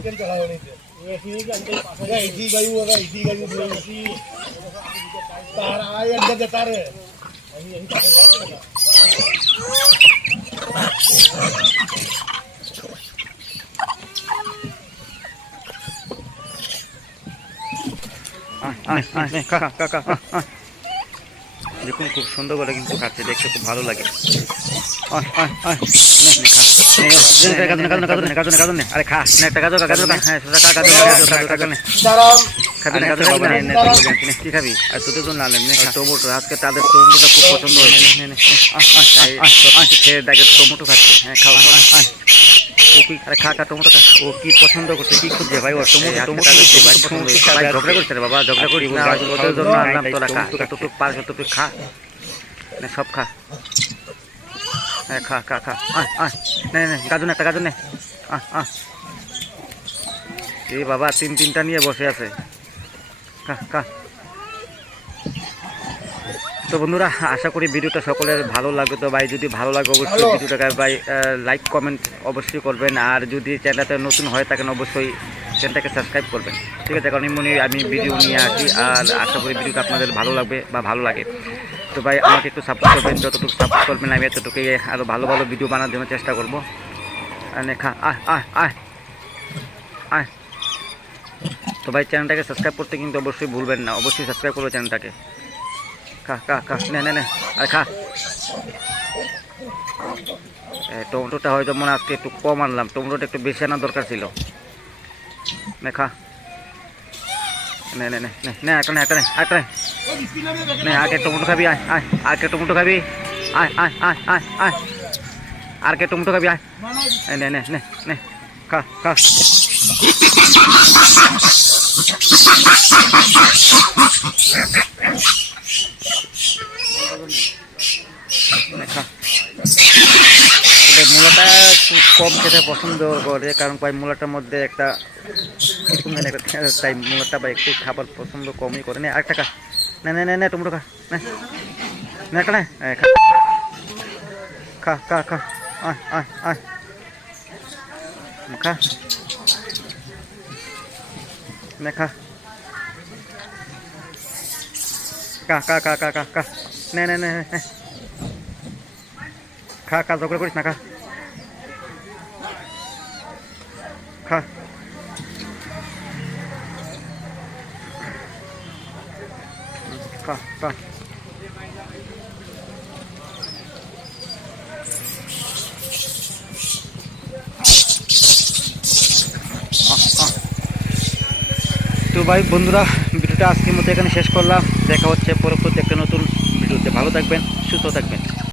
કેમ ચલાવ્યો નહીં તે? અરે અહીંથી ગયું હવે અહીંથી ગયું અહીંથી. તારા આ અંદર જતા રહે અહીં અહીં પાસે જાય ને બધા. আয়, আয়, আয়, নে, খা, খা, খা, খা, আয়। দেখুন খুব সুন্দর করে কিন্তু খাচ্ছে দেখতে খুব ভালো লাগে আয়, আয়, আয়, নে, নে, খা। টমেটো আজকে তাদের খুব পছন্দ খেয়ে দেখে টমেটো খাচ্ছে হ্যাঁ খাওয়া খা খা টমেটো খা ও কি পছন্দ করছে কি খুঁজছে ভাই ও খা তো সব খা হ্যাঁ খা খা খা। আয় আয়। নে নে গাজর একটা গাজর নে। আহ আহ এই বাবা তিন তিনটা নিয়ে বসে আছে। খা খা। তো বন্ধুরা আশা করি ভিডিওটা সকলের ভালো লাগবে। তো ভাই যদি ভালো লাগে অবশ্যই। ভিডিওটাকে ভাই লাইক কমেন্ট অবশ্যই করবেন। আর যদি চ্যানেলটা নতুন হয়ে থাকেন অবশ্যই চ্যানেলটাকে সাবস্ক্রাইব করবেন। ঠিক আছে কারণ এমনি আমি ভিডিও নিয়ে আসি। আর আশা করি ভিডিওটা আপনাদের ভালো লাগবে বা ভালো লাগে। তো ভাই, আমাকে একটু সাপোর্ট করবেন, যতটুকু সাপোর্ট করবেন, আমি এতটুকুই আরও ভালো ভালো ভিডিও বানানোর জন্য চেষ্টা করব। আর নে, খা, আয় আয় তো ভাই চ্যানেলটাকে সাবস্ক্রাইব করতে কিন্তু অবশ্যই ভুলবেন না, অবশ্যই সাবস্ক্রাইব করবে চ্যানেলটাকে খা খা খা, নে নে নে আরে খা। টমেটোটা হয়তো মনে আজকে একটু কম আনলাম, টমেটোটা একটু বেশি আনার দরকার ছিল। নে, খা। নে নে নে নে নে একটা নে একটা নে একটা নে। নে আগে টমেটো খাবি? আয় আয় আগে টমেটো খাবি? আয় আয় আয় আয় আয়। আর কে টমেটো খাবি? আয়। নে নে নে নে। খা খা। মূলাটা একটু কম খেতে পছন্দ করে, কারণ ভাই মূলাটার মধ্যে একটা তাই মূলাটা বা একটু খাবার পছন্দ কমই করে। নে নে একটা নে এই, খা খা খা খা আয় আয় আয় খা নে খা খা খা খা খা খা খা নে নে নে নে নে। খা খা ঝগড়া করিস না খা খা খা খা আহ, আহ। তো ভাই বন্ধুরা ভিডিওটা আজকের মতো এখানে শেষ করলাম দেখা হচ্ছে পরবর্তী একটা নতুন ভিডিওতে ভালো থাকবেন সুস্থ থাকবেন